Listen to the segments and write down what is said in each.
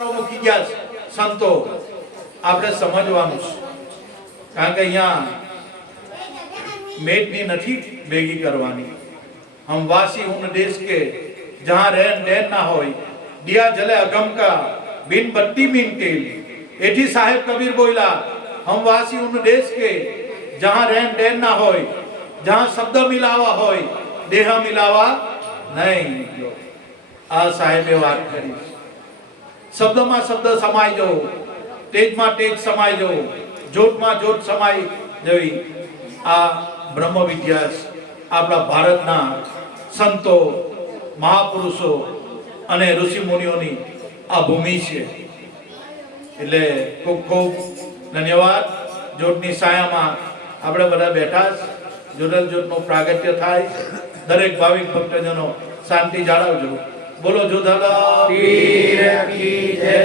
મૂકી ગયા સંતો આપણે સમજવાનું છે, કારણ કે અહીંયા મેટની નથી ભેગી કરવાની। हम वासी उन देश के जहाँ रहन डैन ना होय, दिया जले अगम का बिन बत्ती बिन तेल। एठी साहेब कबीर बोला, हम वासी उन देश के जहाँ रहन डैन ना होय, जहाँ शब्द मिलावा होय, देह मिलावा नहीं। आ साहेबे बात करी, शब्द में शब्द समाई जाओ, तेज में तेज समाई जाओ, जोत में जोत समाई जवी। आ ब्रह्म विद्या આપણા ભારતના સંતો મહાપુરુષો અને ઋષિ મુનિઓની આ ભૂમિ છે। એટલે ખૂબ ખૂબ ધન્યવાદ। જોતની છાયામાં આપણે બધા બેઠા, જોડલ જોતનું પ્રાગટ્ય થાય। દરેક ભાવિક ભક્તજનો શાંતિ જાળવજો। બોલો જોધાલા પીર કી જય।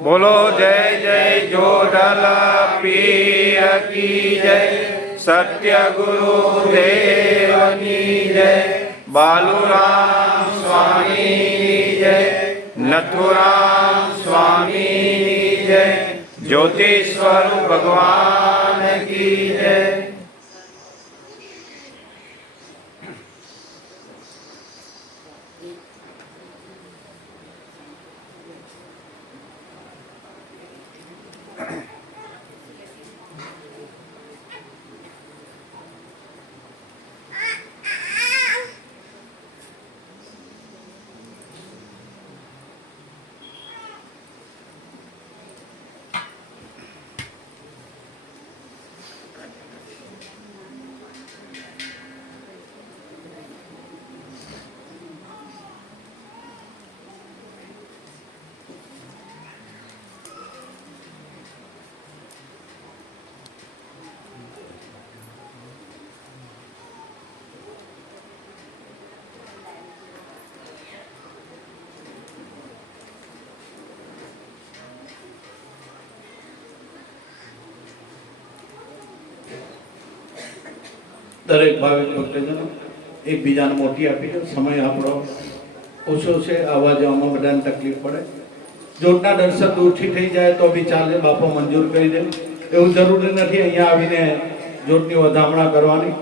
बोलो जय जय जोधला पीर की जय। सत्य गुरु देव की जय। बालूराम स्वामी की जय। नथुराम स्वामी की जय। ज्योतिश्वर भगवान की जय। દરેક ભાવિક ભક્તજનો એકબીજાને મોટી આપી દો। સમય આપણો ઓછો છે, આવવા જવામાં બધાને તકલીફ પડે। જોતના દર્શન દૂરથી થઈ જાય તો બી ચાલે, બાપો મંજૂર કરી દે, એવું જરૂરી નથી અહીંયા આવીને જોતની વધામણા કરવાની।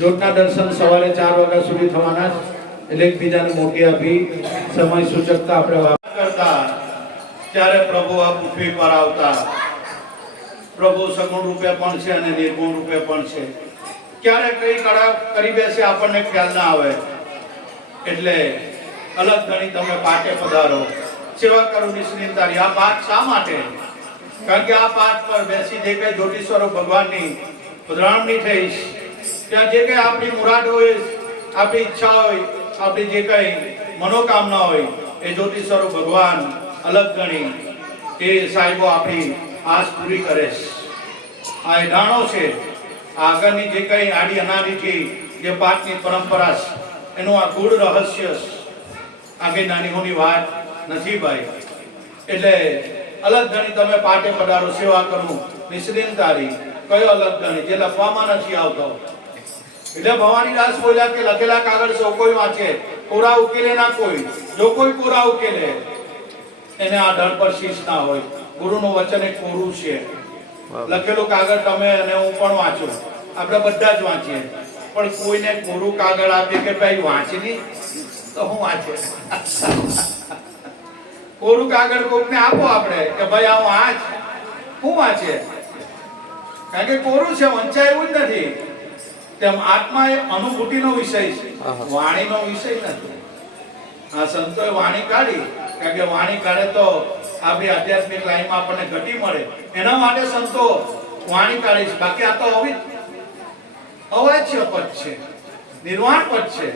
જોતના દર્શન સવારે 4 વાગ્યા સુધી થવાના છે, એટલે એકબીજાને મોટી આપી સમય સૂચકતા આપણે વાત કરતા ત્યારે પ્રભુ આ પૃથ્વી પર આવતા। પ્રભુ સગુણ રૂપે પણ છે અને નિર્ગુણ રૂપે પણ છે। ક્યારે કઈ કળા કરી બેસે આપણને ખ્યાલ ના આવે, એટલે અલગ ગણી તમે પાટે પધારો, સેવા કરો નિશ્ચિંતારી। આ પાઠ શા માટે? કારણ કે આ પાઠ પર બેસી જે કઈ જ્યોતિશ્વર ભગવાનની પધરામણી થઈ, ત્યાં જે કઈ આપણી મુરાદ હોય, આપણી ઈચ્છા હોય, આપણી જે કઈ મનોકામના હોય, એ જ્યોતિશ્વર ભગવાન અલગ ગણી એ સાહેબો આપણી આસ પૂરી કરે છે। આ એડાણો છે, આગળની જે કઈ આડી અનાદિથી જે પાઠની પરંપરા છે, એનું આ ગૂઢ રહસ્ય છે। આગે નાની મોટી વાત નથી ભાઈ। એટલે અલગ ગણી તમે પાટે પધારો, સેવા કરું નિશ્ચિંતારી। કયો અલગ ગણી? જે લખવામાં નથી આવતો। એટલે ભવાનીદાસ બોલ્યા કે લખેલા કાગળ સૌ કોઈ વાંચે, કોરા ઉકેલે ના કોઈ। જો કોઈ કોરા ઉકેલે એને આ ધડ પર શીશ ના હોય। ગુરુનું વચન એક કોરું છે। લખેલું કાગળ તમે અને હું પણ વાંચું, આપણે બધા જ વાંચીએ, પણ કોઈને કોરું કાગળ આપે કે ભાઈ વાંચની, તો હું વાંચે? કોરું કાગળ કોકને આપો આપણે કે ભાઈ આ વાંચ, હું વાંચે? કારણ કે કોરું છે, વંચાયું જ નથી। તેમ આત્મા એ અનુભૂતિનો વિષય છે, વાણીનો વિષય નથી। આ સંતોએ વાણી કાઢી, કારણ કે વાણી કાઢે તો આપણી આધ્યાત્મિક લાઈનમાં આપણને ગતિ મળે। એના માટે સંતો વાણી કાઢીશ. બાકી આ તો અવાચ્ય પદ છે, નિર્વાણ પદ છે.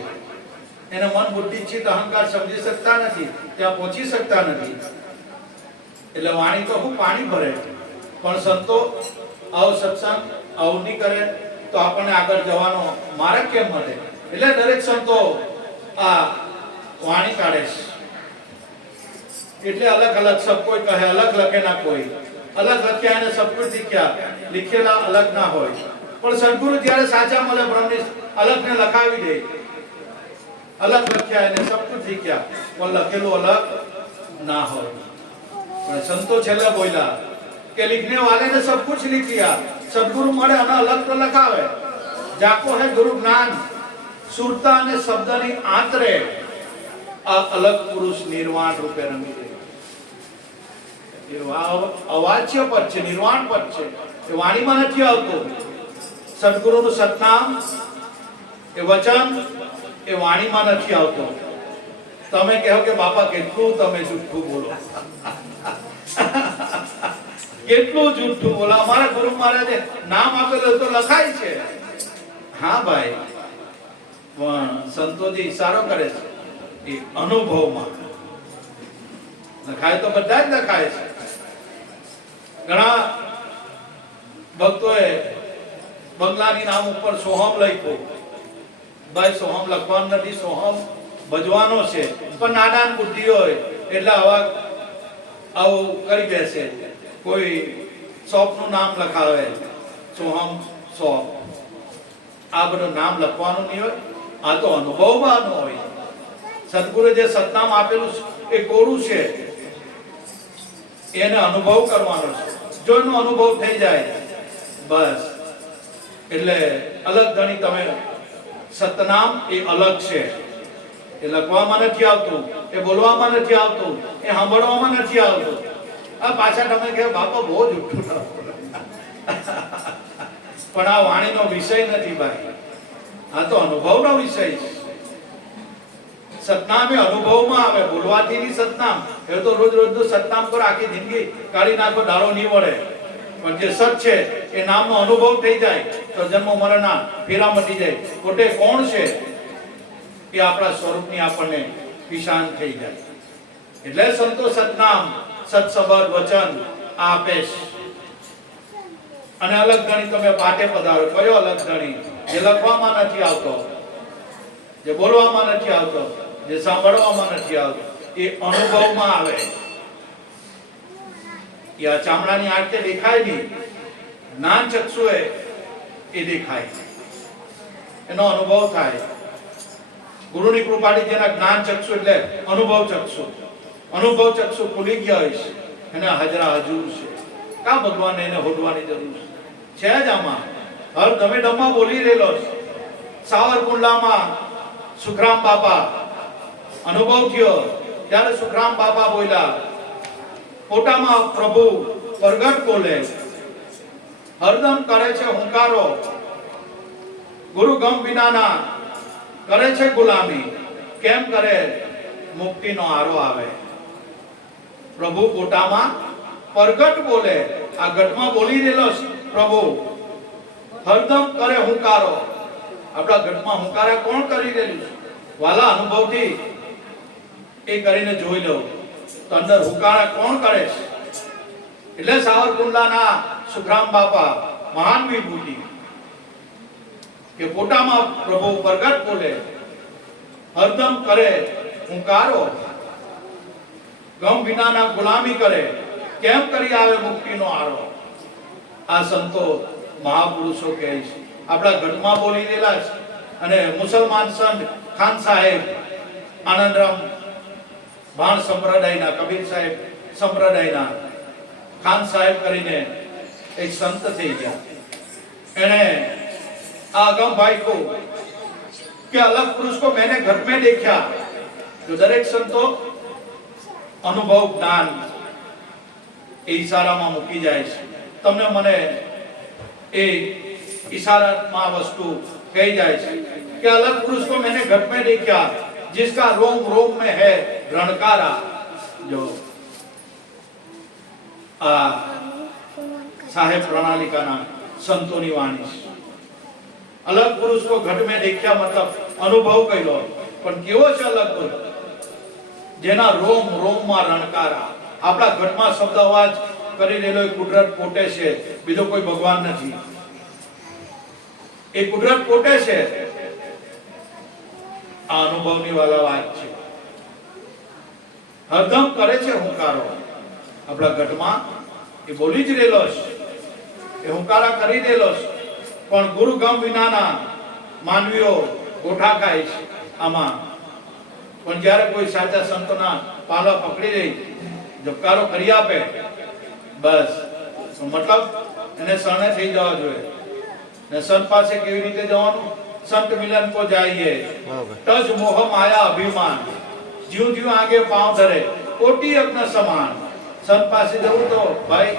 એને મન બુદ્ધિ ચિત્ત અહંકાર સમજી શકતા નથી, ત્યાં પહોંચી શકતા નથી. એટલે વાણી તો હું પાણી ભરે. પણ સંતો આવો સત્સંગ આવું નહીં કરે તો આપણને આગળ જવાનો માર્ગ કેમ મળે? એટલે દરેક સંતો આ વાણી કાઢે છે. એટલે અલગ અલગ સબ કોઈ કહે અલગ લખે ના કોઈ, અલગ લખ્યા અને સબ કુછ લીખ્યા, લીખેલા અલગ ના હોય. પણ સદગુરુ જ્યારે સાચા મળે બ્રહ્મનિષ્ઠ અલગ ને લખાવી દે. અલગ લખ્યા અને સબ કુછ લીખ્યા, પણ લખેલું અલગ ના હોય. પણ સંતો છેલ્લે બોલ્યા કે लिखने वाले ने सब कुछ लिख लिया, सदगुरु મળે અને અલગ તો લખાવે. જાકો હે ગુરુ જ્ઞાન સુરતા અને શબ્દની આંતરે આ અલગ પુરુષ નિર્વાણ રૂપે રમી દે. એ અવાચ્ય પદ છે, નિર્વાણ પદ છે, એ વાણીમાં નથી આવતું. સદગુરુનું સતનામ એ વચન એ વાણીમાં નથી આવતું. તમે કહો કે બાપા કેટલું તમે જૂઠું બોલો, કેટલું જૂઠું બોલો. અમારા ગુરુ મહારાજે નામ આપેલું તો લખાય છે. હા ભાઈ, પણ સંતોજી ઈશારો કરે છે એ અનુભવમાં લખાય તો બધા જ લખાય છે. ઘણા ભક્તોએ બંગલાની નામ ઉપર સોહમ લખ્યું. ભાઈ સોહમ લખવાનું નથી, સોહમ ભજવાનો છે. પણ નાના બુદ્ધિ હોય એટલે આવું કરી બેસે. કોઈ શોપ નું નામ લખાવે, સોહમ શોપ. આ બધું નામ લખવાનું નહીં હોય, આ તો અનુભવમાં હોય. સદગુરુ જે સતનામ આપેલું એ કોરું છે, એને અનુભવ કરવાનો છે. જો એનો અનુભવ થઈ જાય બસ, એટલે અલગ ગણી તમે સતનામ એ અલગ છે. એ લખવામાં નથી આવતું, એ બોલવામાં નથી આવતું, એ સાંભળવામાં નથી આવતું. આ પાછા તમે કહે બાપા બહુ જૂઠું ના બોલો. પણ આ વાણીનો વિષય નથી ભાઈ, આ તો અનુભવનો વિષય છે. સતનામ એ અનુભવમાં આવે, બોલવાથી નહીં સતનામ. એ તો રોજ રોજનું સતનામ કરો, આખી જિંદગી કાઢી નાખો, દાડો નહીં વળે. પણ જે સત છે એ નામનો અનુભવ થઈ જાય તો જન્મ મરણના ફેરા મટી જાય. પોતે કોણ છે એ આપણા સ્વરૂપની આપણને નિશાન થઈ જાય. એટલે સંતો સતનામ સત્સબદ વચન આપે છે. અને અલગ ગણી તમે પાઠે પધારો. કયો અલગ ગણી? જે લખવામાં નથી આવતો, જે બોલવામાં નથી આવતો, જે સાંભળવામાં નથી આવતો, એ અનુભવમાં આવે. એ આ ચામડાની આંખે દેખાય નહીં, જ્ઞાન ચક્ષુએ એ દેખાય, એનો અનુભવ થાય. ગુરુની કૃપાથી જેના જ્ઞાન ચક્ષુ એટલે અનુભવ ચક્ષુ, અનુભવ ચક્ષુ ખુલી ગયા હોય છે, એને હાજરા હજુર છે. કા ભગવાન એને હોદવાની જરૂર છે જ આમાં. હર ગમે ડમમાં બોલી રહેલો છે. સાવરકુંડલામાં સુખરામ બાપા અનુભવ થયો ત્યારે સુખરામ બાપા બોલ્યા, પોતામાં પ્રભુ પ્રગટ બોલે, હરદમ કરે છે હુંકારો, ગુરુ ગમ વિનાના કરે છે ગુલામી, કેમ કરે મુક્તિનો આરો આવે. પ્રભુ પોતામાં પ્રગટ બોલે, આ ઘટમાં બોલી રહેલો પ્રભુ હરદમ કરે હુંકારો. આપણા ઘટમાં હુંકારા કોણ કરી રહેલું છે? વાલા અનુભવથી એ કરીને જોઈ લો તો અંદર હુંકારા કોણ કરે છે? એટલે સાવરકુંડલાના સુખરામ બાપા મહાન વિભૂતિ કે પોતામાં પ્રભુ પ્રગટ બોલે, હરદમ કરે હુંકારો, ગમ વિનાના ગુલામી કરે, કેમ કરી આવે મુક્તિનો આરો. આ સંતો મહાપુરુષો કહે છે. આપણા ઘટમાં બોલી રહેલા છે. અને મુસલમાન સંત ખાન સાહેબ આનંદરામ ભાણ સંપ્રદાયના, કબીર સાહેબ સંપ્રદાયના ખાન સાહેબ કરીને એક સંત થઈ ગયા. એને आगम भाई को कि अलग पुरुष को मैंने घर में देखा. जो दरेक संतो अनुभव ज्ञान ए ઈશારામાં મૂકી જાય છે. તમને મને એ ઈશારામાં વસ્તુ કહી જાય છે कि अलग पुरुष को मैंने घर में देखा जिसका रोम रोम में है रणकारा. जो સાહેબ પ્રણાલિકાના સંતોની વાણી છે. અલગ પુરુષ કો ઘટ મેં દેખ્યા મતલબ અનુભવ કર્યો, પણ કેવો છે અલગ પુરુષ? જેના રોમ રોમમાં રણકારા. આપણા ઘટમાં શબ્દ અવાજ કરી રહેલો એ કુદરત પોતે છે, બીજો કોઈ ભગવાન નથી. એ કુદરત પોતે છે. આ અનુભવની વાલા વાત છે. હરદમ કરે છે હુંકારો આપણા ઘટમાં, એ બોલી જ રહેલો છે, એ હુંકારા કરી રહેલો છે. પણ ગુરુ ગમ વિનાના માનવીઓ ગોઠા ખાય છે આમાં. પણ જ્યારે કોઈ સાચા સંતોના પાલા પકડી રહી જબકારો કરી આપે, બસ મતલબ એને શરણે થઈ જવા જોઈએ. ને સંત પાસે કેવી રીતે જવાનું? સંત મિલન કો જાઈએ, તજ મોહ માયા અભિમાન, જ્યું જ્યું આગે પાંવ ધરે કોટી યજ્ઞ સમાન. સંત પાસે જવું તો ભાઈ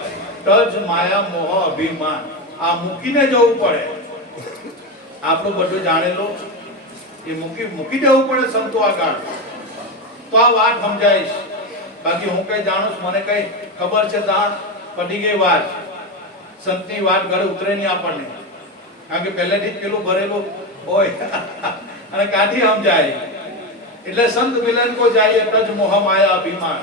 તજ માયા મોહ અભિમાન આ મૂકીને જવું પડે. આપણું બધું જાણેલું એ મૂકી દેવું પડે સંતો આગળ, તો આ વાત સમજાય છે. બાકી હું કઈ જાણું છું, મને કઈ ખબર છે ત્યાં પડી ગઈ વાત. સંતની વાત ઘરે ઉતરે નહીં આપણને, કારણ કે પહેલેથી જ પેલું ભરેલું હોય અને કાઢી સમજાય. એટલે સંત મિલન કો જાઈએ તજ મોહ માયા અભિમાન.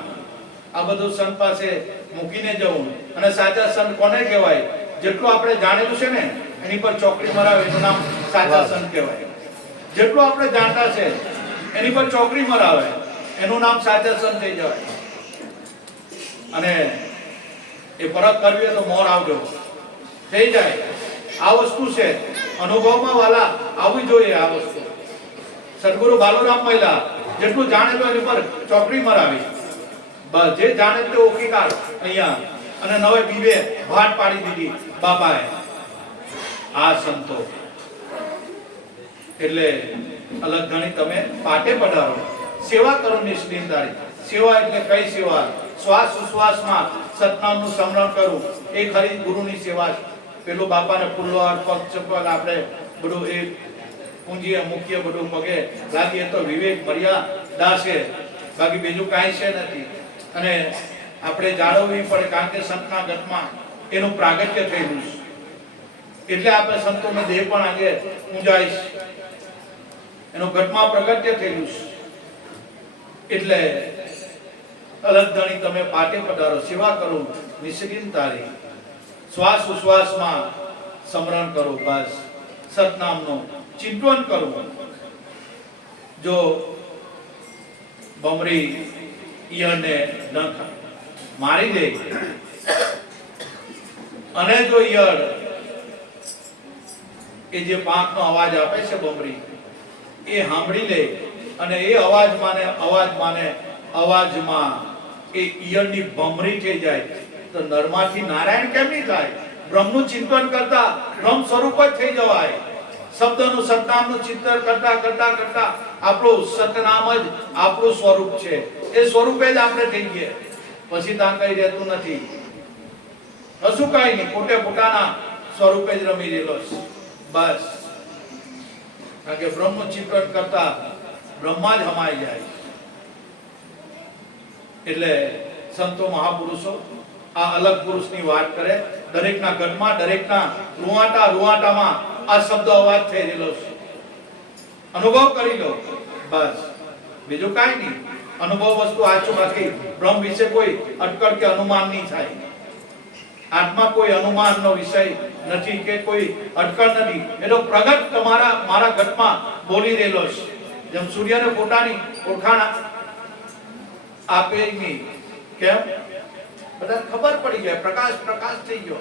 આ બધું સંત પાસે મૂકીને જવું. અને સાચા સંત કોને કહેવાય? જેટલું આપણે જાણેલું છે ને એની પર ચોકડી મરાવે એનું નામ સાચા સંત કહેવાય. જેટલું આપણે જાણતા છે એની પર ચોકડી મરાવે એનું નામ સાચા સંત થઈ જવાય. અને એ પરત કરવી હોય તો મોર આવજો થઈ જાય. આ વસ્તુ છે અનુભવમાં વાલા આવવી જોઈએ. આ વસ્તુ સદગુરુ બાલુરામ મહિલા જેટલું જાણેલું એની પર ચોકડી મરાવી, બસ જે જાણે તે ઓકી કાઢ અહીંયા. અને નવે બીબે ભાટ પાડી દીધી બાપાએ. આ સંતો એટલે અલગ ઘણી તમે પાટે પધારો, સેવા કરો નિષ્ઠિનતારી. સેવા એટલે કઈ સેવા? શ્વાસ ઉશ્વાસમાં સતનામનું સ્મરણ કરવું એ ખરી ગુરુની સેવા છે. પેલું બાપાને ફૂલો પગ ચપ્પલ આપણે બધું એ પૂંજીએ મૂકીએ, બધું પગે લાગીએ તો વિવેક મર્યાદા છે, બાકી બીજું કાંઈ છે નથી. અને આપણે જાળવવી પડે, કારણ કે સંતના ગતમાં એનું પ્રાગટ્ય થયેલું છે. એટલે આપણે સંતોનો દેહ પણ આગે પૂંજાય છે, એનું ગતમાં પ્રગટ્ય થયેલું છે. એટલે અલગ ધણી તમે પાટે પધારો, સેવા કરો નિષ્ઠિનતારી. શ્વાસ ઉશ્વાસમાં સ્મરણ કરો, બસ સતનામનું ચિંતન કરવું. જો બમરી ઈયળને ડંખ મારી દે અને જો ઈયળ એ જે પાંખનો અવાજ આપે છે બમરી એ સાંભળી લે અને એ અવાજમાં એ ઈયળની બમરી થઈ જાય, તો નરમાંથી નારાયણ કેમ નહીં થાય? બ્રહ્મનું ચિંતન કરતા બ્રહ્મ સ્વરૂપ જ થઈ જવાય. શબ્દનું સતનામનું ચિંતન કરતા કરતા કરતા આપણું સતનામ જ આપણું સ્વરૂપ છે. એ સ્વરૂપે જ આપણે થઈ ગયા. પછી ત્યાં કઈ રહેતું નથી, કશું કઈ નહીં. પોતે પોતાના સ્વરૂપે જ રમી રહેલો છે, બસ. કારણ કે બ્રહ્મનું ચિંતન કરતા બ્રહ્મા જ હમાઈ જાય. એટલે સંતો મહાપુરુષો આ અલગ પુરુષની વાત કરે. દરેકના ઘરમાં, દરેકના રૂવાટામાં આ શબ્દ અવાજ થઈ રહેલો છે. અનુભવ કરી લો, બસ. બીજું કાંઈ નહીં. અનુભવ વસ્તુ આચું, બાકી બ્રહ્મ વિશે કોઈ અટકળ કે અનુમાન નહીં થાય. આત્મા કોઈ અનુમાનનો વિષય નથી કે કોઈ અટકળ નથી. એ તો પ્રગટ તમારા મારા ઘટમાં બોલી રહેલો છે. જેમ સૂર્યને પોતાની ઓળખાણ આપે નહીં, કેમ? બધા ખબર પડી જાય, પ્રકાશ થઈ ગયો.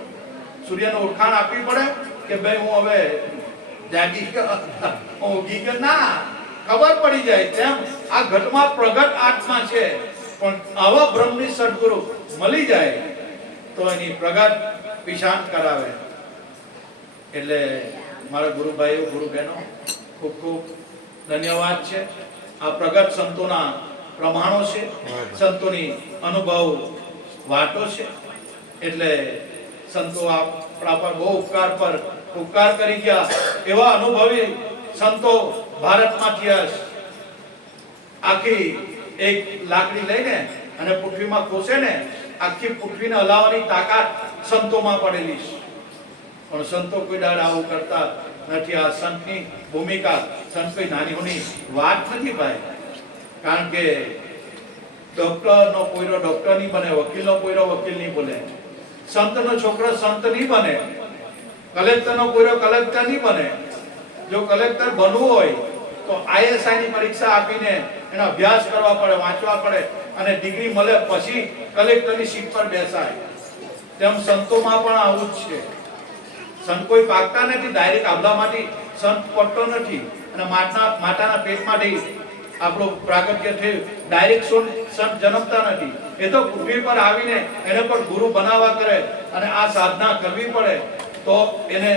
સૂર્યને ઓળખાણ આપવી પડે કે ભાઈ હું હવે જાગી ગયો, હું ઉગી ગયો? ના, ખબર પડી જાય. તેમ આ ઘટમાં પ્રગટ આત્મા છે, પણ આવા બ્રહ્મની સદગુરુ મળી જાય તો એની પ્રગટ વિશાંત કરાવે. એટલે મારા ગુરુભાઈઓ, ગુરુ બહેનો, ખૂબ ખૂબ ધન્યવાદ છે. આ પ્રગટ સંતોના પ્રમાણો છે, સંતોની અનુભવ વાતો છે. એટલે સંતો આપણા પર બહુ ઉપકાર કરી ગયા. એવા અનુભવી સંતો ભારતમાંથી આખી એક લાકડી લઈને અને પૃથ્વીમાં ખોસે ને આખી પૃથ્વીને હલાવવાની તાકાત સંતોમાં પડેલી છે, પણ સંતો કોઈ દાડ આવું કરતા નથી. આ સંતની ભૂમિકા, સંત કોઈ નાની હોની વાત નથી ભાઈ. કારણ કે ડોક્ટરનો પોયરો ડોક્ટર નહીં બને, વકીલનો પોયરો વકીલ નહીં બને, સંતનો છોકરો સંત નહીં બને, કલેક્ટરનો પોયરો કલેક્ટર નહીં બને. જો કલેક્ટર બનવું હોય તો ISI ની પરીક્ષા આપીને એનો અભ્યાસ કરવા પડે, વાંચવા પડે અને ડિગ્રી મળે પછી કલેક્ટરની સીટ પર બેસાય. તેમ સંતોમાં પણ આવું જ છે. સંત કોઈ પાકતા નથી, ડાયરેક્ટ આબલામાંથી સંત પડતો નથી અને માતાના પેટમાંથી આપણું પ્રાગટ્ય થયું. ડાયરેક્ટ સંત જન્મતા નથી. એ તો પૃથ્વી પર આવીને એને પણ ગુરુ બનાવવા કરે અને આ સાધના કરવી પડે તો એને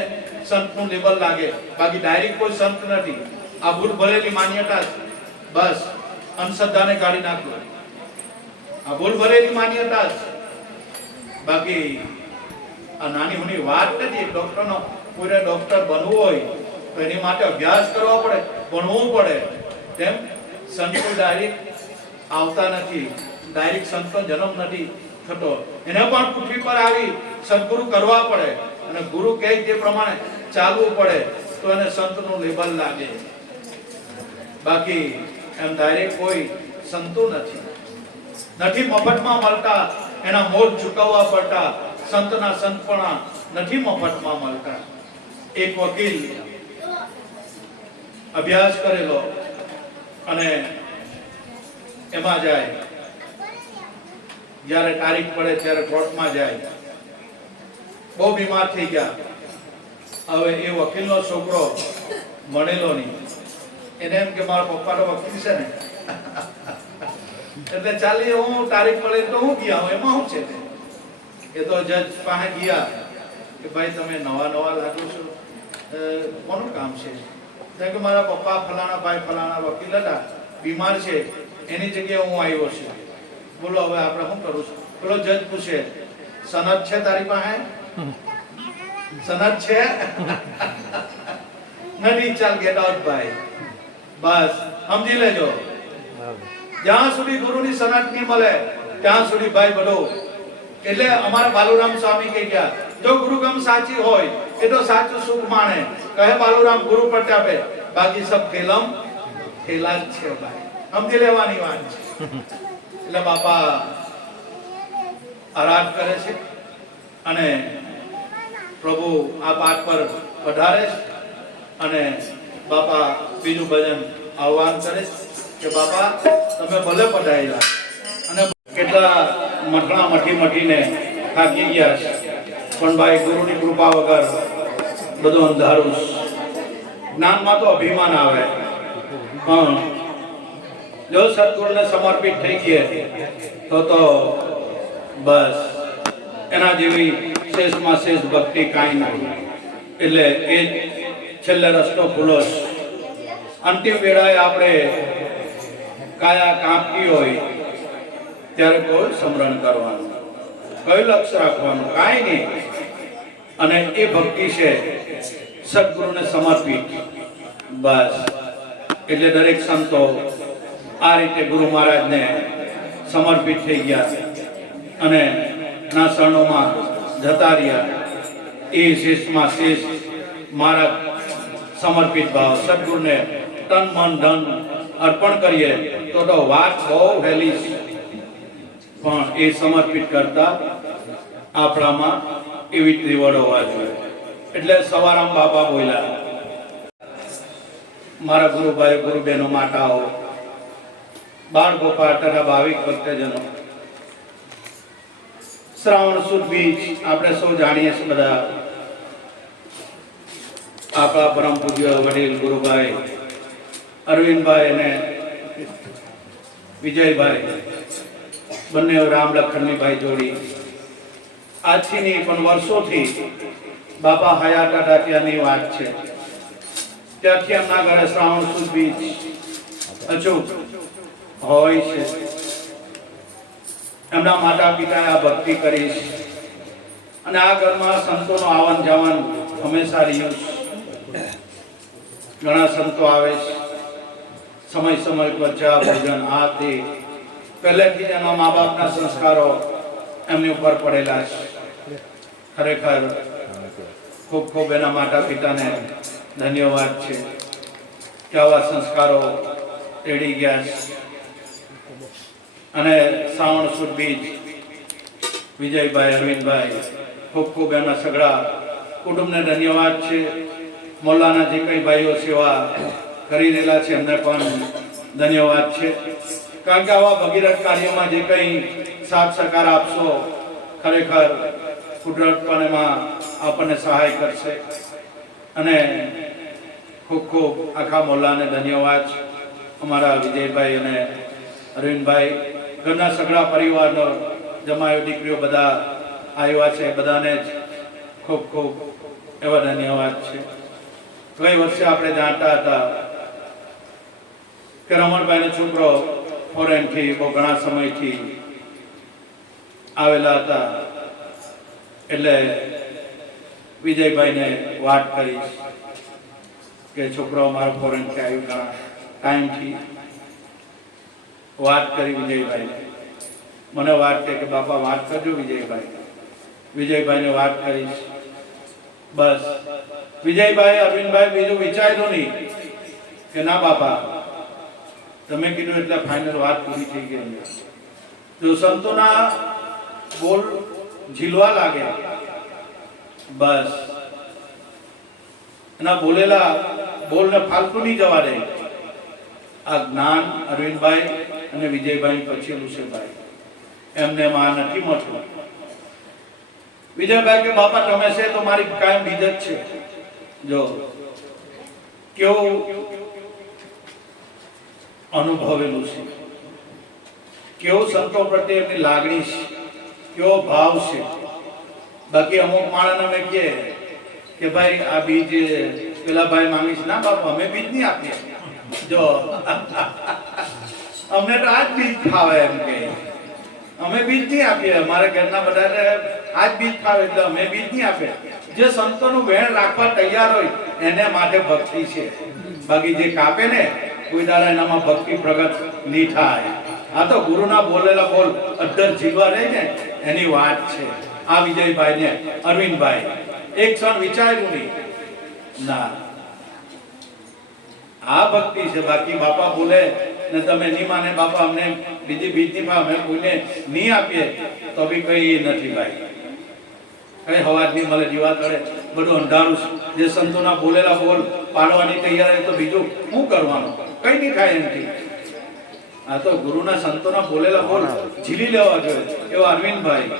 સંતનું લેબલ લાગે. બાકી ડાયરેક્ટ કોઈ સંત નથી. આ ભૂલ ભરેલી માન્યતા બસ અંધશ્રદ્ધાને કાઢી નાખો. આ ભૂલ ભરેલી માન્યતા બાકી આ નાની મોટી વાત નથી. ડોક્ટરનો પૂરે ડોક્ટર બનવું હોય તો એની માટે અભ્યાસ કરવો પડે, ભણવું પડે. તેમ સંતો ડાયરેક્ટ આવતા નથી, ડાયરેક્ટ સંતનો જન્મ નથી થતો. એને પણ પૃથ્વી પર આવી સદગુરુ કરવા પડે અને ગુરુ કહે તે પ્રમાણે ચાલવું પડે તો એને સંતનું લેબલ લાગે. બાકી એમ ડાયરેક્ટ કોઈ સંતો નથી મફતમાં મળતા, એના મોલ ચૂકવવા પડતા. સંતના સંતપણા નથી મફતમાં મળતા. એક વકીલ અભ્યાસ કરેલો અને એમાં જાય, જ્યારે તારીખ પડે ત્યારે કોર્ટમાં જાય. બહુ બીમાર થઈ ગયા. હવે એ વકીલનો છોકરો ભણેલો નહીં, એને એમ કે મારા પપ્પા તો વકીલ છે ને એટલે ચાલી હું તારીખ પડે તો હું ગયા હું, એમાં શું છે? એ તો જજ પાસે ગયા કે ભાઈ તમે નવા લાગો છો, કોનું કામ છે? કે મારા પપ્પા ફલાણા ભાઈ ફલાણા વકીલ હતા, બીમાર છે, એની જગ્યાએ હું આવ્યો છું. બોલો હવે આપણે શું કરું છું? પેલો જજ પૂછે સનદ છે તારી પાસે? સનદ છે? નથી. ચાલ ગેટ આઉટ ભાઈ. બસ સમજી લેજો, જ્યાં સુધી ગુરુની સનદ નહીં મળે ત્યાં સુધી ભાઈ બધો. એટલે અમારા બાલુરામ સ્વામી કહી ગયા જો ગુરુગમ સાચી હોય એ તો સાચું સુખ માણે. કહે બાલુરામ ગુરુ પ્રતાપે, બાકી સબ ખેલમ ખેલા જ છે ભાઈ. સમજી લેવાની વાત છે. એટલે બાપા આરાધ કરે છે અને પ્રભુ આ પાઠ પર પધારે છે અને બાપા બીજું ભજન આહ્વાન કરે કે બાપા તમે ભલે પધારેલા. અને કેટલા મઠણા મઠીને થાકી ગયા છે પણ ભાઈ ગુરુની કૃપા વગર બધું અંધારું. જ્ઞાનમાં તો અભિમાન આવે પણ જો સદગુરુને સમર્પિત થઈ ગયા તો બસ એના જેવી શેષમાં શેષ ભક્તિ કાંઈ નથી. એટલે એ છેલ્લે રસ્તો ખુલ્લો છે. અંતિમ વેળાએ આપણે કાયા કાપી હોય ત્યારે કોઈ સ્મરણ કરવાનું, કયું લક્ષ્ય રાખવાનું, કાંઈ નહીં. અને એ ભક્તિ છે સદગુરુને સમર્પિત. બસ એટલે દરેક સંતો આ રીતે ગુરુ મહારાજને સમર્પિત થઈ ગયા અને ના શરણોમાં જતા રહ્યા. એ શેષમાં શેષ મહારાજ સમર્પિત ભાવ સદગુરુને તન મન ધન અર્પણ કરીએ તો વાત બહુ વહેલી છે પણ એ સમર્પિત કરતા આપણામાં એવી ત્રિવડ હોવા જોઈએ. એટલે સવારામ બાપા બોલ્યા, મારા ગુરુભાઈ ગુરુબેનો માતાઓ, બાળ ગોપાળ તથા ભાવિક ભક્તજનો, શ્રાવણ સુદ બીજ આપણે સૌ જાણીએ છીએ બધા. આપણા પરમ પૂજ્ય વડીલ ગુરુભાઈ અરવિંદભાઈ અને વિજયભાઈ બંને રામ લખનની ભાઈ જોડી આજથી નહીં પણ વર્ષોથી બાપા હયાત હતા ત્યાંની વાત છે. ત્યારથી એમના ઘરે શ્રાવણ સુદ બીજ અચૂક હોય છે. એમના માતા પિતાએ આ ભક્તિ કરી છે અને આ ઘરમાં સંતોનો આવન જાવન હંમેશા રહ્યું છે. ઘણા સંતો આવે છે, સમય સમય પર ચા ભોજન આ તે પહેલેથી એના મા બાપના સંસ્કારો એમની ઉપર પડેલા છે. ખરેખર ખૂબ ખૂબ એના માતા પિતાને ધન્યવાદ છે કે આવા સંસ્કારો તેડી ગયા છે. અને શ્રાવણ સુદ બીજ વિજયભાઈ, અરવિંદભાઈ, ખૂબ ખૂબ એના સગડા કુટુંબને ધન્યવાદ છે. મોલ્લાના જે કંઈ ભાઈઓ સેવા કરી રહેલા છે એમને પણ ધન્યવાદ છે. કારણ કે આવા ભગીરથ કાર્યમાં જે કંઈ સાથ સહકાર આપશો ખરેખર કુદરત પણ એમાં આપણને સહાય કરશે. અને ખૂબ ખૂબ આખા મોલ્લાને ધન્યવાદ. અમારા વિજયભાઈ અને અરવિંદભાઈ ઘરના સગડા પરિવારનો જમાયો દીકરીઓ બધા આવ્યા છે, બધાને જ ખૂબ ખૂબ એવા ધન્યવાદ છે. ગઈ વર્ષે આપણે જાણતા હતા કે રમણભાઈનો છોકરો ફોરેનથી બહુ ઘણા સમયથી આવેલા હતા, એટલે વિજયભાઈને વાત કરીશ કે છોકરો મારો ફોરેનથી આવ્યો ઘણા ટાઈમથી. વાત કરી વિજયભાઈને, મને વાત કહે કે બાપા વાત કરજો વિજયભાઈ. વિજયભાઈને વાત કરીશ. બસ વિજયભાઈ, અરવિંદભાઈ બીજું વિચાર્યું નહીં કે ના બાપા તમે કીધું એટલે ફાઇનલ વાત પૂરી થઈ ગઈ. જો સંતોના બોલ ઝીલવા લાગે, બસ એના બોલેલા બોલને ફાલતુ નહીં જવા દે. આ જ્ઞાન અરવિંદભાઈ અને વિજયભાઈ પછીનું છે ભાઈ, એમને માં નથી મળતું. વિજયભાઈ કે બાપા તમે છે તો મારી કાયમ બીજ જ છે. જો કેવું અનુભવેલું છે, કેવું સંતો પ્રત્યે એમની લાગણી છે, કેવો ભાવ છે. બાકી અમુક માણસ અમે કે ભાઈ આ બીજ પેલા ભાઈ માંગીશ, ના બાપા અમે બીજ નહીં આપીએ. જો અમને તો આજ બીજ ફાવે એમ કે અમે બીજ નહીં આપીએ, અમારા ઘરના બધાને આજ બીજ ફાવે એટલે અમે બીજ નહીં આપીએ. જે સંતોનું વેણ રાખવા તૈયાર હોય એને માટે ભક્તિ છે. બાકી જે કાપે ને કોઈ દાડા એનામાં ભક્તિ પ્રગટ નહીં થાય. આ તો ગુરુના બોલેલા બોલ અધર જીવવા રહે ને એની વાત છે. આ વિજયભાઈ ને અરવિંદભાઈ એક ક્ષણ વિચાર્યું નહીં, ના આ ભક્તિ છે. બાકી બાપા બોલે ને તમે નહીં માને, બાપા અમને બીજી બીજની અમે કોઈને નહીં આપીએ તો બી કઈ નથી ભાઈ, કઈ હવા જ નહીં મળે. જીવા તળે બધું અંધારું. જે સંતોના બોલેલા બોલ પાડવાની તૈયારી તો બીજું શું કરવાનું, કઈ નહીં થાય એમથી. આ તો ગુરુના સંતોના બોલેલા બોલ ઝીલી લેવા જોઈએ. એવા અરવિંદભાઈ,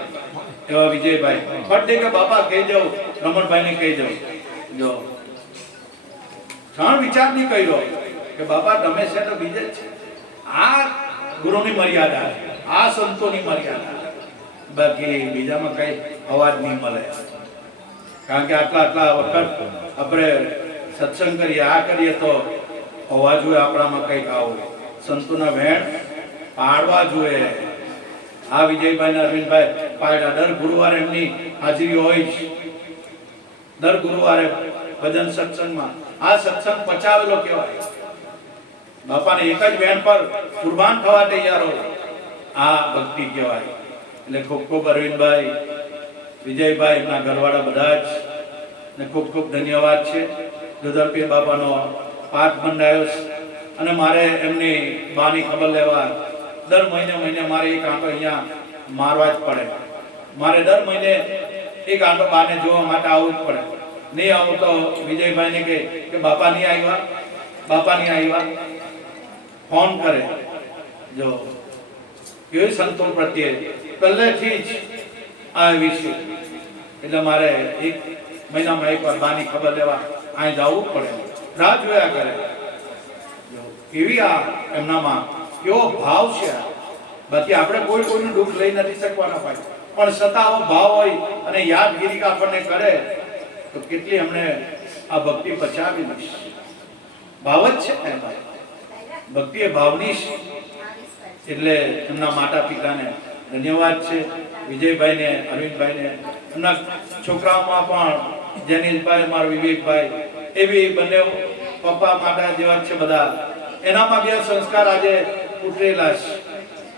એવા વિજયભાઈ ફટ કે બાપા કહી જાઓ, રમણભાઈને કહી જાઓ. જો ક્ષણ વિચાર નહીં કર્યો કે બાપા તમે છે તો બીજે જ છે. આ ગુરુની મર્યાદા, આ સંતોની મર્યાદા. બાકી બીજામાં કઈ અવાજ નહીં મળે. કારણ કે આટલા વખત આપણે સત્સંગ કરીએ, આ કરીએ તો અવાજ હોય આપણામાં કઈક આવો. સંતોના વેણ પાડવા જોઈએ. આ વિજયભાઈ ને અરવિંદભાઈ પાડ્યા. દર ગુરુવારે એમની હાજરી હોય છે. દર ગુરુવારે ભજન સત્સંગમાં આ સત્સંગ પચાવેલો કહેવાય. બાપાને એક જ વેણ પર કુરબાન થવા તૈયાર હોય, આ ભક્તિ કહેવાય. એટલે ખૂબ ખૂબ અરવિંદભાઈ, વિજયભાઈ, એમના ઘરવાળા બધા જ ને ખૂબ ખૂબ ધન્યવાદ છે. દુધરપીર બાપાનો પાઠ મંડાયો છે અને મારે એમની બાની ખબર લેવા દર મહિને મારે એક આંટો અહીંયા મારવા જ પડે. મારે દર મહિને એક આંટો બાને જોવા માટે આવવું જ પડે. નહીં આવું તો વિજયભાઈને કહે કે બાપા નહીં આવ્યા, બાપા નહીં આવ્યા, ફોન કરે. જો કેવી સંતો પ્રત્યે પહેલેથી જ આ વિશે. એટલે મારે એક મહિનામાં એકવાર બાની ખબર લેવા અહીં જવું પડે. રાહ જોયા કરે. કેવી આ એમનામાં કેવો ભાવ છે. બાકી આપણે કોઈનું દુઃખ લઈ નથી શકવાના ભાઈ, પણ છતાં આવો ભાવ હોય અને યાદગીરી આપણને કરે તો કેટલી અમને આ ભક્તિ પચાવી દઈશ. ભાવ જ છે ભાઈ, ભક્તિ એ ભાવની છે. એટલે એમના માતા પિતાને ધન્યવાદ છે. વિજયભાઈને, અરવિંદભાઈને, એમના છોકરાઓમાં પણ જેનીશભાઈ, મારો વિવેકભાઈ, એ બી બંને પપ્પા માતા જેવા છે બધા. એનામાં બી સંસ્કાર આજે ઉતરેલા છે.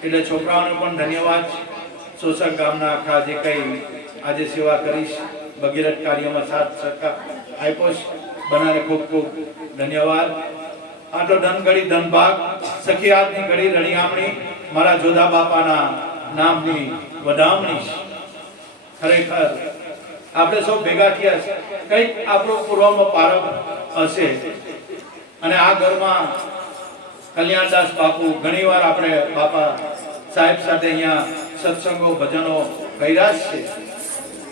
એટલે છોકરાઓને પણ ધન્યવાદ. શોષક ગામના આખા જે કંઈ આજે સેવા કરીશ, ભગીરથ કાર્યમાં સાથ સહકાર આપ્યો છે, બધાને ખૂબ ખૂબ ધન્યવાદ. આ તો ધન ઘડી ધન ભાગ સખી આજની ઘડી રણિયામણી મારા જોધા બાપાના નામની વધામણી છે. ખરેખર આપણે સૌ ભેગા થયા છે, કંઈક આપણો પૂર્વમાં પારખ હશે. અને આ ઘરમાં કલ્યાણદાસ બાપુ ઘણીવાર આપણે બાપા સાહેબ સાથે અહીંયા સત્સંગો ભજનો કર્યા છે.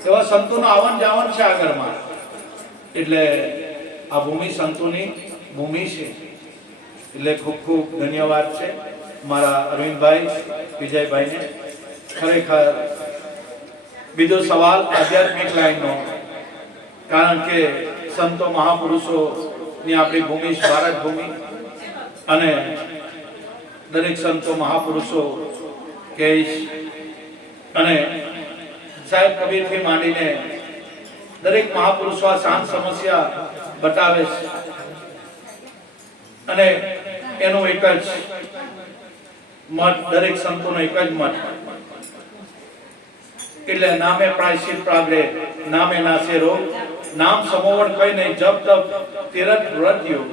એવા સંતોનું આવન જાવન છે આ ઘરમાં. એટલે આ ભૂમિ સંતોની ભૂમિ છે. એટલે ખૂબ ખૂબ ધન્યવાદ છે મારા અરવિંદભાઈ વિજયભાઈને. ખરેખર બીજો સવાલ આધ્યાત્મિક લાઈનનો, કારણ કે સંતો મહાપુરુષોની આપણી ભૂમિ છે ભારત ભૂમિ, અને દરેક સંતો મહાપુરુષો કહે છે. અને સાહેબ કબીરથી માંડીને દરેક મહાપુરુષો આ શાંત સમસ્યા બતાવે છે. અને એનો એક જ મત, દરેક સંતોનો એક જ મત, એટલે નામે પ્રાયશ્ચિત પ્રાગરે નામે નાશે રોગ, નામ સમોવણ કઈ નહીં જપ તપ તીરથ વ્રત योग,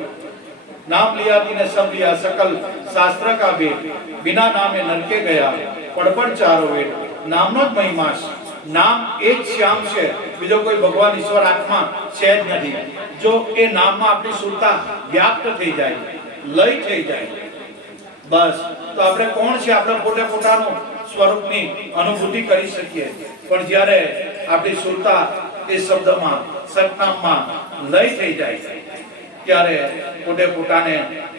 नाम लिया तीने सब लिया सकल शास्त्र का भेद, बिना नामे नरके गया पड़पड़ चारो वेद. नामनो જ મહિમા છે. નામ એ જ શ્યામ છે, બીજો કોઈ ભગવાન ઈશ્વર આત્મા છે જ નથી. જો એ નામમાં આપણી સુરતા વ્યાપ્ત થઈ જાય, લય થઈ જાય, બસ તો આપણે કોણ છે, આપણે પોતે પોતાનું સ્વરૂપની અનુભૂતિ કરી શકીએ. પણ જ્યારે આપણી સુરતા એ શબ્દમાં સતનામમાં લય થઈ જાય ત્યારે પોતે પોતાને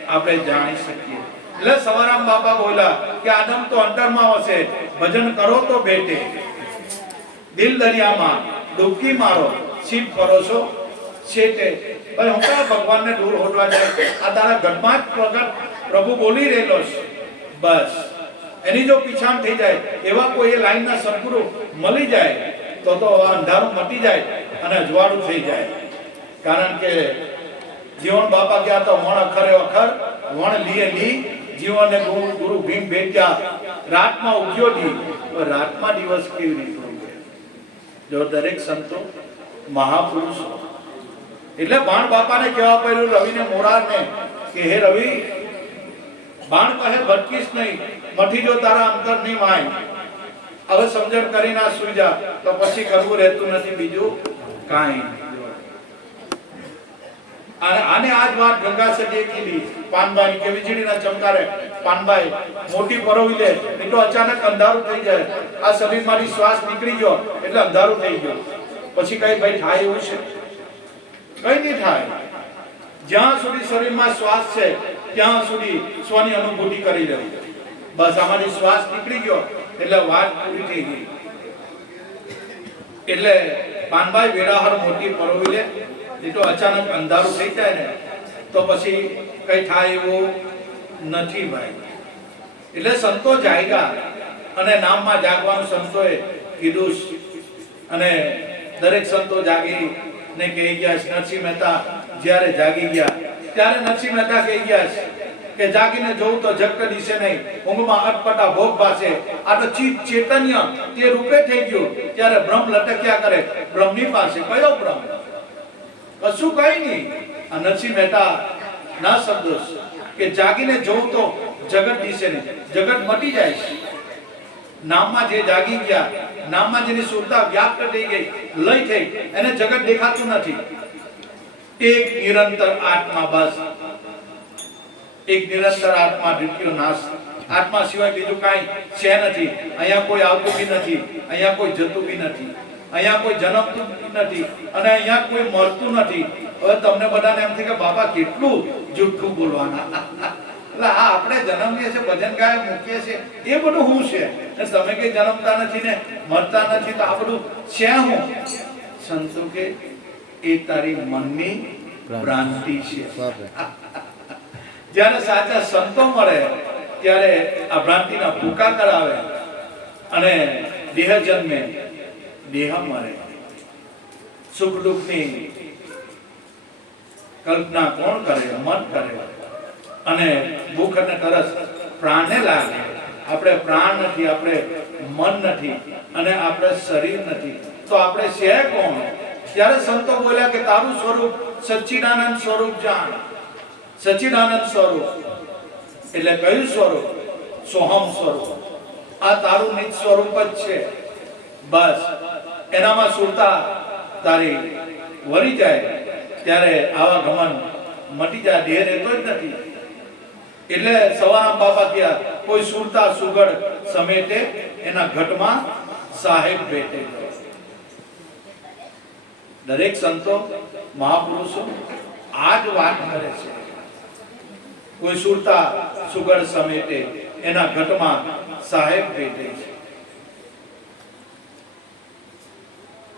આપણે જાણી શકીએ. એટલે સવારામ બાપા બોલ્યા કે આદમ તો અંતરમાં વસે, ભજન કરો તો બેઠે, દિલ દરિયામાં ડૂબકી મારો, શિવ પરોસો છેટે. ભાઈ હું કયા ભગવાનને દૂર હોટવા જાય, આ તારા ઘરમાં જ પ્રગટ પ્રભુ બોલી રહેલો છે. બસ એની જો પીછાણ થઈ જાય, એવા કોઈ એ લાઈનના સદગુરુ મળી જાય તો અંધારું મટી જાય અને અજવાળું થઈ જાય. કારણ કે જીવન બાપા ગયા તો વણ અખરે અખર, વણ લીએ લી, જીવન ગુરુ ભીમ ભેટ્યા, રાતમાં ઉગ્યો દી. રાતમાં દિવસ કેવી રીતે ઉગે? જો દરેક સંતો મહાપુરુષો, એટલે બાણ બાપાને કહેવા પડ્યું રવિને મોરારને કે હે રવિ, બાણ કહે ભટકીશ નહીં, મઠી જો તારા અંતર નહીં વાય. હવે સમજણ કરીને આ સુઈ જા, તો પછી કરવું રહેતું નથી બીજું કાંઈ. આને આજ વાત ગંગા સજે કીધી પાનબાઈ કે વીજળીના ચમકારે પાનબાઈ મોટી પરોવી લે એટલે અચાનક અંધારું થઈ જાય. આ શરીરમાંથી શ્વાસ નીકળી ગયો એટલે અંધારું થઈ ગયો. પછી કઈ ભાઈ થાય એવું છે? કઈ નહીં થાય. જ્યાં સુધી શરીરમાં શ્વાસ છે ત્યાં સુધી સ્વની અનુભૂતિ કરી રહી. બસ આમાંથી શ્વાસ નીકળી ગયો એટલે વાત પૂરી થઈ ગઈ. એટલે પાનબાઈ વેરાહર મોટી પરોવી લે, એ તો અચાનક અંધારું થઈ જાય ને તો પછી કઈ થાય એવું નથી ભાઈ. એટલે સંતો જાગ્યા અને નામમાં જાગવાનું સંતોએ કીધું. અને દરેક સંતો જાગી ને કહી ગયા. નરસિંહ મહેતા જ્યારે જાગી ગયા ત્યારે નરસિંહ મહેતા કહી ગયા કે જાગીને જોઉં તો જગત દિશે નહીં, ઊંઘમાં અટપટા ભોગ પાસે. આ તો ચિત્ત ચૈતન્ય તે રૂપે થઈ ગયું. ત્યારે બ્રહ્મ લટક્યા કરે બ્રહ્મની પાસે. કયો બ્રહ્મ? કશું કઈ નહીં. આ નરસિંહ મહેતા ના શબ્દો કે જાગીને જોઉં તો જગત દિશે નહીં, જગત મટી જાય છે. નામમાં જે જાગી ગયા, નામમાં જેની સુરતા વ્યાપ્ત થઈ ગઈ, લય થઈ, એને જગત દેખાતું નથી. એક નિરંતર આત્મા, બસ એક નિરંતર આત્મા, દ્વિતીય નાશ. આત્મા સિવાય બીજું કાંઈ છે નથી. અહીંયા કોઈ આવતું બી નથી, અહીંયા કોઈ જતું બી નથી, અહીંયા કોઈ જન્મતું નથી અને અહીંયા કોઈ મરતું નથી. હવે તમને બધાને એમ થાય કે બાપા કેટલું જુઠ્ઠું બોલવાના. એટલે આ આપણે જન્મીએ છીએ, ભજન ગાય મૂકીએ છીએ, એ બધું શું છે? તમે કઈ જન્મતા નથી ને મરતા નથી, તો આ બધું છે હું? સંતો કે એ તારી મનની ભ્રાંતિ છે. જ્યારે સાચા સંતો મળે ત્યારે આ ભ્રાંતિના ભૂકા કરાવે અને દેહ જન્મે, દેહ મરે. સુખ દુઃખની કલ્પના કોણ કરે? મન કરે. અને ભૂખ અને તરસ પ્રાણને લાગે. આપણે પ્રાણ નથી, આપણે મન નથી અને આપણે શરીર નથી, તો આપણે છે કોણ? ત્યારે સંતો બોલ્યા કે તારું સ્વરૂપ સચ્ચિદાનંદ સ્વરૂપ જાણ. સચ્ચિદાનંદ સ્વરૂપ એટલે કયું સ્વરૂપ? સોહમ સ્વરૂપ. આ તારું નિજ સ્વરૂપ જ છે. બસ એનામાં સુરતા તારી વળી જાય ત્યારે આવા ગમન મટી જાય, દેહ રહેતો જ નથી. એટલે સવારામ બાબા કહ્યા કોઈ સુરતા સુગડ સમેટે એના ઘટમાં સાહેબ બેઠે. દરેક સંતો મહાપુરુષો આ જ વાત કરે છે. કોઈ સુરતા સુગડ સમેટે એના ઘટમાં સાહેબ બેઠે છે.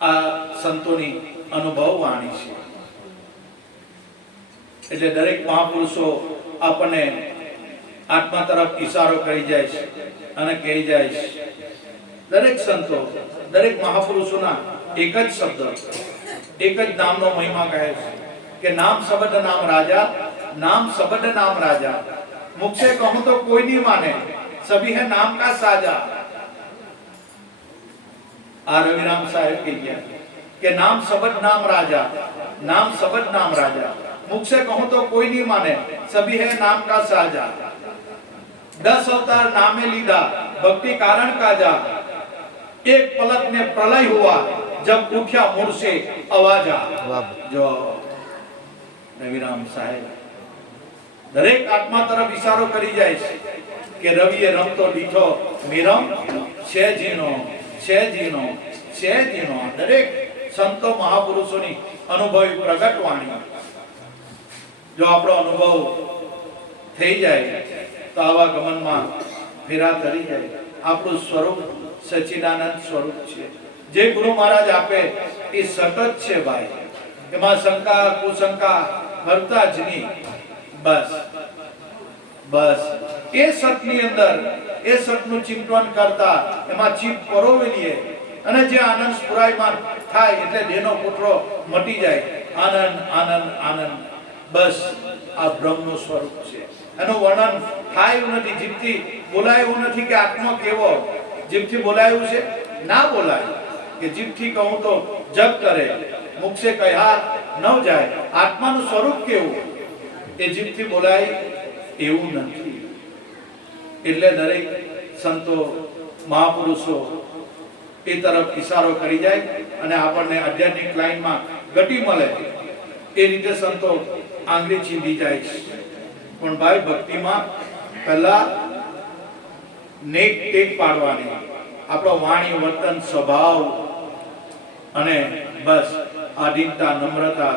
આ સંતોની અનુભવ વાણી છે. એટલે દરેક મહાપુરુષો આપણને આત્મા તરફ ઈશારો કરી જાય છે અને કહી જાય છે. દરેક સંતો દરેક મહાપુરુષોના એક જ શબ્દ, એક જ નામનો મહિમા કહે છે કે નામ શબ્દ નામ રાજા, નામ શબ્દ નામ રાજા. मुख से कहूं तो कोई नहीं माने, सभी है नाम का साजा. आ रविराम साहेब कह गया कि नाम शब्द नाम राजा, नाम शब्द नाम राजा. मुख से कहूं तो कोई नहीं माने, सभी है नाम का साजा. 10 अवतार नामे लीधा, भक्ति कारण काजा. एक पलक में प्रलय हुआ, जब उठा मुड़ से आवाजा. जो रविराम साहेब દરેક આત્મા તરફ ઈશારો કરી જાય છે કે રવિએ રમતો દીઠો મિરમ છે જીનો, છે જીનો, છે જીનો. દરેક સંતો મહાપુરુષોની અનુભવી પ્રગટ વાણી. જો આપણો અનુભવ થઈ જાય તો આવા ગમનમાં ફેરા કરી જાય. આપણું સ્વરૂપ સચ્ચિદાનંદ સ્વરૂપ છે. જે ગુરુ મહારાજ આપે એ સતત છે ભાઈ, એમાં શંકા કુશંકા ભરતા જ નહીં. બસ બસ એ સતની અંદર એ સતનું ચિંતન કરતા એમાં ચિત્ત પરોવેલીએ અને જે આનંદ સ્ફુરાયમાન થાય એટલે દેહનો પુત્રો મટી જાય. આનંદ આનંદ આનંદ. બસ આ બ્રહ્મનું સ્વરૂપ છે. એનું વર્ણન થાય એવું નથી, જીભથી બોલાયું નથી કે આત્મા કેવો. જીભથી બોલાયું છે ના બોલાય કે જીભથી કહું તો જપ કરે, મુખ સે કહ્યા ન જાય. આત્માનું સ્વરૂપ કેવું એ જીભથી બોલાય એવું નથી. એટલે દરેક સંતો મહાપુરુષો એ તરફ ઈશારો કરી જાય અને આપણને આધ્યાત્મિક લાઈનમાં ગતિ મળે એ રીતે સંતો આંગળી ચીંધી જાય છે. પણ ભાઈ ભક્તિમાં પહેલા નેક ટેક પાડવાની, આપણો વાણી વર્તન સ્વભાવ અને બસ આધીનતા નમ્રતા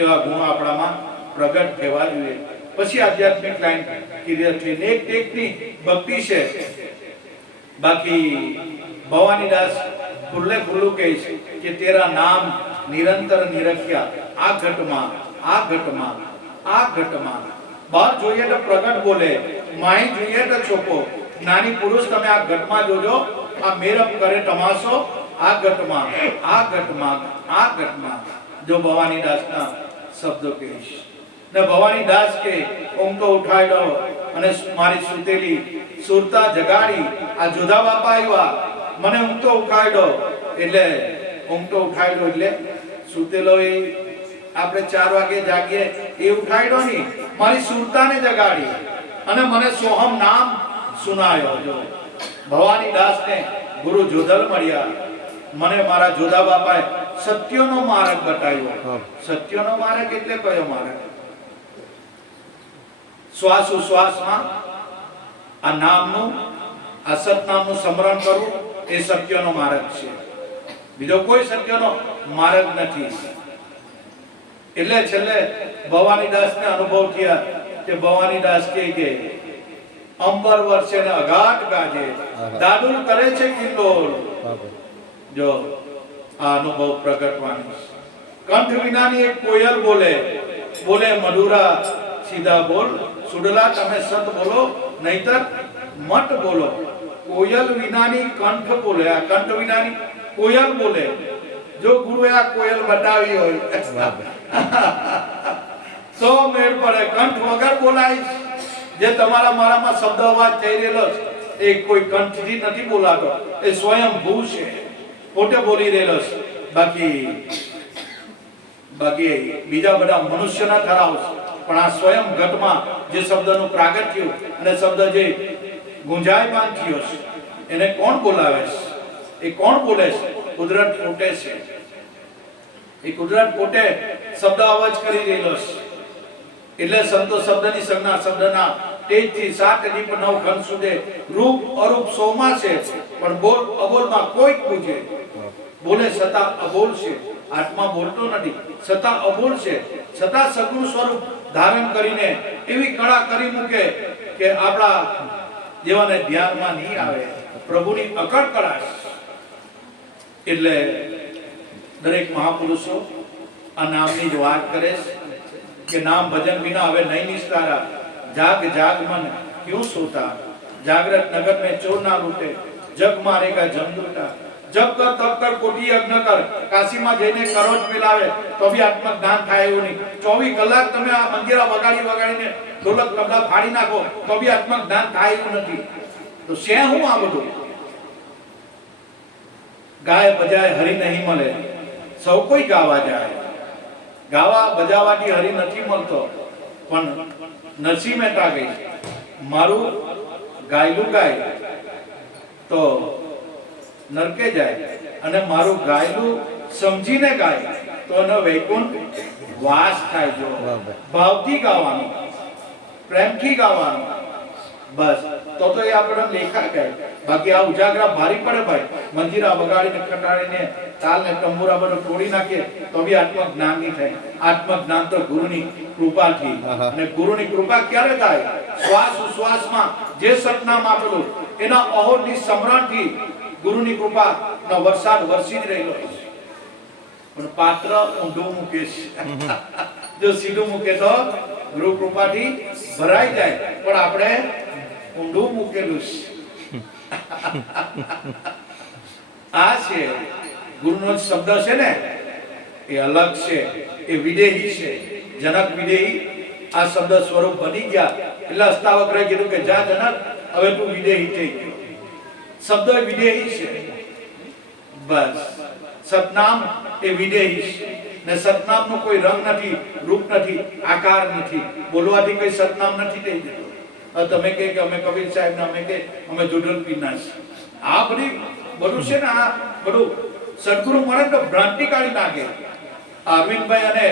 એવા ગુણ આપણામાં પ્રગટ થવા જોઈએ. પછી આધ્યાત્મિક લાઈન ક્લિયર થઈ. નેક ટેકની ભક્તિ છે. બાકી ભવાનીદાસ ખુલ્લે ખુલ્લું કહે છે કે તેરા નામ નિરંતર નિરખ્યા. આ ઘટમાં આ ઘટમાં આ ઘટમાં. બહાર જોઈએ તો પ્રગટ બોલે, માહી જોઈએ તો ચોપો. જ્ઞાની પુરુષ તમે આ ઘટમાં જોજો, આ મેરપ કરે તમાશો. આ ઘટમાં આ ઘટમાં આ ઘટમાં. જો ભવાનીદાસના શબ્દો કહીશ ને ભવાનીદાસ કે ઊંઘતો ઉઠાઈ દો અને મારી સુતેલી સુરતા જગાડી. આ જોધા બાપા આવ્યા, મને ઊંઘતો ઉઠાઈ દો. એટલે ઊંઘતો ઉઠાઈ દો એટલે સુતેલો એ આપણે 4 વાગે જાગીએ એ ઉઠાઈ દો નહીં, મારી સુરતાને જગાડી અને મને સોહમ નામ સુનાયો. જો ભવાનીદાસને ગુરુ જોધલ મળ્યા, મને મારા જોધા બાપાએ સત્યનો માર્ગ બતાવ્યો. સત્યનો માર્ગ એટલે કયો માર્ગ? શ્વાસ ઉશ્વાસમાં આ નામનું, આ સતનામનું સ્મરણ કરવું એ સત્યનો માર્ગ છે. બીજો કોઈ સત્યનો માર્ગ નથી. એટલે છેલ્લે ભવાનીદાસને અનુભવ થયા કે ભવાનીદાસ કે અંબર વર્ષે ને અઘાટ ગાજે, દાદુલ કરે છે કિલ્લોલ. જો આ અનુભવ પ્રગટવાની. કંઠ વિનાની એક કોયલ બોલે, બોલે મધુરા સીધા બોલ. સુડલા તમે સત બોલો નહીતર મત બોલો. કોયલ વિનાની કંઠ બોલે, આ કંઠ વિનાની કોયલ બોલે. જો ગુરુએ આ કોયલ બતાવી હોય તો મેળ પડે. કંઠ વગર બોલાય જે તમારા મારામાં શબ્દ અવાજ થઈ રહેલો એ કોઈ કંઠથી નથી બોલાતો, એ સ્વયંભૂ છે, પોતે બોલી રહેલો છે. બાકી બીજા બધા મનુષ્યના ઠરાવ છે, પણ આ સ્વયં ઘટમાં જે શબ્દનું પ્રાગટ્ય થયું અને શબ્દ જે ગુંજાયમાન થયો છે એને કોણ બોલાવે છે? એ કોણ બોલે છે? કુદરત પોતે છે. એ કુદરત પોતે શબ્દ અવાજ કરી રહેલો છે. એટલે સંતો શબ્દની સંજ્ઞા શબ્દના તેજથી 7 દીપ 9 ખંડ સુધી રૂપ અરૂપ સોમાં છે, પણ બોલ અબોલમાં કોઈ પૂજે. બોલે છતાં અબોલ છે, આત્મા બોલતો નથી છતાં અબોલ છે, છતાં સગુણ સ્વરૂપ ધારણ કરીને એવી કળા કરી મૂકે કે આપણા જેવાને ધ્યાનમાં નહીં આવે. પ્રભુની અકળ કળા છે. એટલે દરેક મહાપુરુષો આ નામની જ વાત કરે છે કે નામ ભજન વિના હવે નહીં નિસ્તારા. જાગ જાગ મન ક્यों सोता, जागृत नगर में चोर ना लूटे, जग मारेगा जमदूता. जब कर तब कर कोटी यज्ञ कर, કાશીમાં જઈને કરોડ મિલાવે તો બી આત્મજ્ઞાન થાય એવું નહીં. 24 કલાક તમે આ મંદિરા વગાડીને ઢોલક તબલા ફાડી નાખો તો બી આત્મજ્ઞાન થાય એવું નથી. તો છે હું આ બધું? ગાય બજાય હરી નહીં મળે, સૌ કોઈ ગાવા જાય. ગાવા બજાવાથી હરી નથી મળતો, પણ નરસિંહ મહેતા ગઈ મારું ગાયલું ગાય તો નરકે જાય, અને મારું ગાયલું સમજીને ગાય તો એનો વૈકુંઠ વાસ થાય. જો ભાવથી ગાવાનું, પ્રેમથી ગાવાનું, બસ તો એ આપણે લેખા ગાય. બાકી આ ઉજાગરા ભારી પડે ભાઈ. મંજીરા વગાડીને ખટાડીને તાલ ને તંબુરા બધું તોડી નાખે તો બી આત્મજ્ઞાન નહીં થાય. આત્મજ્ઞાન તો ગુરુની કૃપાથી, અને ગુરુની કૃપા ક્યારે થાય? શ્વાસ ઉશ્વાસમાં જે સતનામ આપેલું એના અહોની સમરણથી ગુરુની કૃપા નો વરસાદ વરસી જ રહેલો છે. પણ પાત્ર ઊંધું મૂકે છે. જો સીધું મૂકે તો ગુરુ કૃપાથી ભરાઈ જાય, પણ આપણે ઊંધું મૂકેલું છે. આ છે ગુરુનો શબ્દ છે ને, એ અલગ છે, એ વિદેહી છે. જનક વિદેહી આ શબ્દ સ્વરૂપ બની ગયા એટલે અષ્ટાવક્રએ કીધું કે જા જનક, હવે તું વિદેહી થઈ ગયો. શબ્દ વિદેહી છે. બસ સતનામ એ વિદેહી છે, ને સતનામનો કોઈ રંગ નથી, રૂપ નથી, આકાર નથી. બોલવાથી કઈ સતનામ નથી થઈ જતો. તમે કે અમે કબીર સાહેબ ના, અમે કે અમે જોડલ પીરના છે. આ બધું છે ને, આ બધું સદગુરુ મળે તો ભ્રાંતિ કાઢી નાખે. અરવિંદભાઈ અને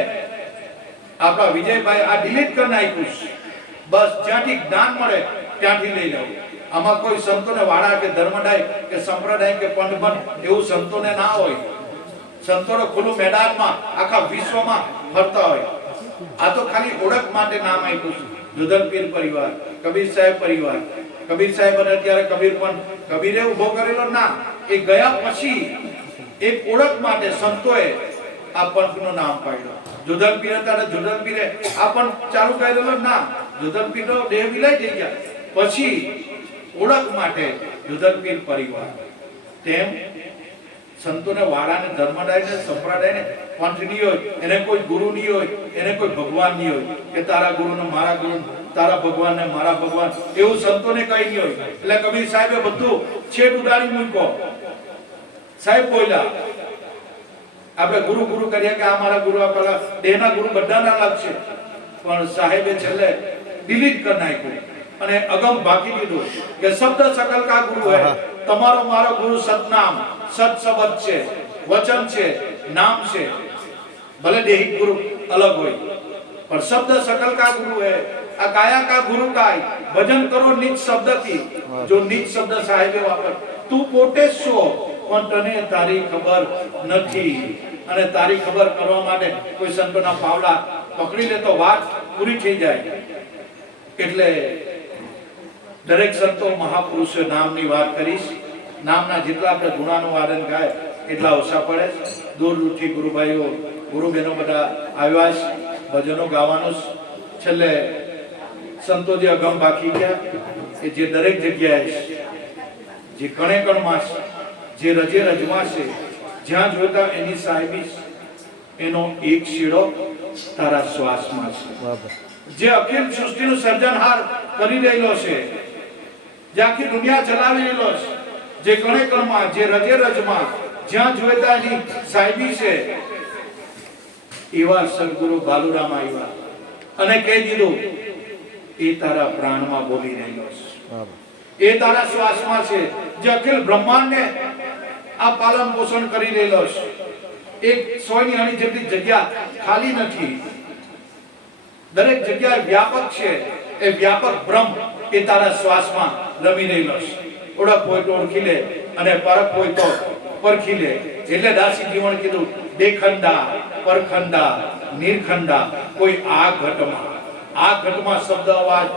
આપણા વિજયભાઈ આ ડિલીટ કરી નાખ્યું. બસ જ્યાંથી જ્ઞાન મળે ત્યાંથી લઈ લેવું. આમાં કોઈ સંતોને વાળા કે ધર્મદાય કે સંપ્રદાય કે પંડબંધ એવું સંતોને ના હોય. સંતોનો ખુલ્લું મેદાનમાં આખા વિશ્વમાં ફરતા હોય. આ તો ખાલી ઓળખ માટે નામ આપ્યું છે. જોધન પીર પરિવાર, કબીર સાહેબ પરિવાર. કબીર સાહેબ અને અત્યારે કબીર પણ કબીરે ઉભો કરેલો ના, એ ગયા પછી એક ઓળખ માટે સંતોએ આ પંથનું નામ પાડ્યું. જોધન પીર હતા, જોધન પીરે આ પણ ચાલુ કરેલો ના. જોધન પીરનો દેહ વિલાઈ થઈ ગયા પછી ઓળખ માટે જોધન પીર પરિવાર. તેમ સંતોને વાળાને ધર્મદાયને સંપ્રદાયને પંથની હોય, એને કોઈ ગુરુ નહીં હોય, એને કોઈ ભગવાન નહીં હોય કે તારા ગુરુને મારા ગુરુ, તારા ભગવાનને મારા ભગવાન, એવું સંતોને કઈ નહીં હોય. એટલે કબીર સાહેબે બધું છેદ ઉડાડી મૂક્યો. સાહેબ બોલ્યા આપણે ગુરુ ગુરુ કર્યા કે આ મારા ગુરુ, આ પેલા દેહના ગુરુ બધાના અલગ છે, પણ સાહેબે છેલ્લે ડિલીટ કરી નાખ્યું અને અગમ ભાગી દીધું કે શબ્દ સકલ કા ગુરુ હે. તમારો મારો ગુરુ સતનામ, સત શબ્દ છે, વચન છે, નામ છે. ભલે દેહિક ગુરુ અલગ હોય પણ શબ્દ સકલ કા ગુરુ હે. આ કાયા કા ગુરુ કાય, ભજન કરો નિજ શબ્દથી. જો નિજ શબ્દ સાહેબે વાપર, તું પોતે છો પણ તને તારી ખબર નથી. અને તારી ખબર કરવા માટે કોઈ સંતોના પાવલા પકડી લે તો વાત પૂરી થઈ જાય. એટલે દરેક સંતો મહાપુરુષો નામની વાત કરીશ. નામના જેટલા આપણે ગુણાનું વાદન ગાય એટલા ઓછા પડે. દૂર દૂરથી ગુરુભાઈઓ ગુરુ બહેનો બધા આવ્યા છે ભજનો ગાવાનું. છેલ્લે સંતો જે અગમ બાકી ગયા કે જે દરેક જગ્યાએ જે કણે કણમાં છે, જે રજે રજમાં છે, જ્યાં જોતા એની સાહેબી, એનો એક શીડો તારા શ્વાસમાં છે. જે અખિલ સૃષ્ટિનું સર્જનહાર કરી રહેલો છે જે આખી દુનિયા ચલાવી રહેલો છે, જે કણે કણમાં, જે રજે રજમાં, જ્યાં જોઈતા એની સાહેબી છે, એવા સદગુરુ બાલુરામ આવ્યા અને કહી દીધું, એ તારા પ્રાણમાં બોલી રહ્યો છે, એ તારા શ્વાસમાં છે, જે અખિલ બ્રહ્માંડને આ પાલન પોષણ કરી રહેલો છે. એક સોયની અણી જેટલી જગ્યા ખાલી નથી, દરેક જગ્યાએ વ્યાપક છે. એ વ્યાપક બ્રહ્મ એ તારા શ્વાસમાં રમી રહેલો છે. ઓળખ હોય તો ઓળખી લે અને પરખ હોય તો પરખી લે. એટલે દાસી જીવન કીધું, દેખંડા પરખંડા નિરખંડા, કોઈ આ ઘટમાં શબ્દ અવાજ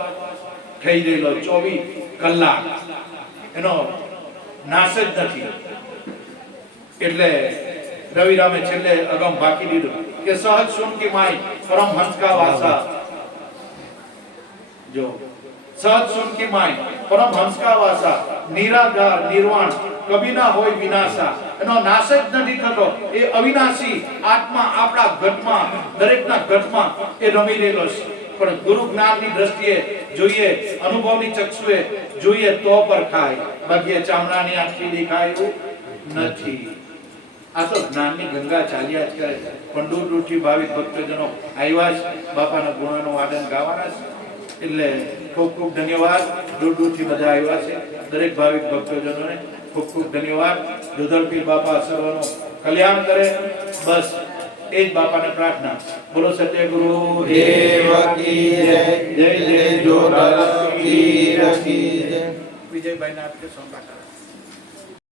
થઈ રહેલો 24 કલાક, એનો નાશ જ નથી. એટલે રવિરામે છેલ્લે અગમ બાકી દીધું કે સહજ સુન કી માઈ પરમહંસ કા વાસા. જો સહજ સુન કી માઈ પરમહંસ કા વાસા, નિરાધાર નિર્વાણ કભી ના હોય વિનાશા. એનો નાશ જ નથી થતો. એ અવિનાશી આત્મા આપણા ઘટમાં, દરેકના ઘટમાં એ રમી રહેલો છે. પણ ગુરુ જ્ઞાનની દ્રષ્ટિએ જોઈએ, અનુભવની ચક્ષુએ જોઈએ તો પરખાય, બાકી ચામડાની આંખથી દેખાય એવું નથી. આ તો જ્ઞાનની ગંગા ચાલ્યા જ કરે. પણ દૂર દૂરથી ભાવિક ભક્તજનો આવ્યા છે, બાપાના ગુણોનું વાદન ગાવાના છે. એટલે ખૂબ ખૂબ ધન્યવાદ. દૂર દૂરથી બધા આવ્યા છે, દરેક ભાવિક ભક્તજનોને ખૂબ ખૂબ ધન્યવાદ. જોધરપીર બાપા સર્વનું કલ્યાણ કરે, બસ એ જ બાપાને પ્રાર્થના. બોલો સત્ય ગુરુ દેવ કી જય. જય જય જોધરપીર કી જય. વિજયભાઈ ના આપકે સોંપા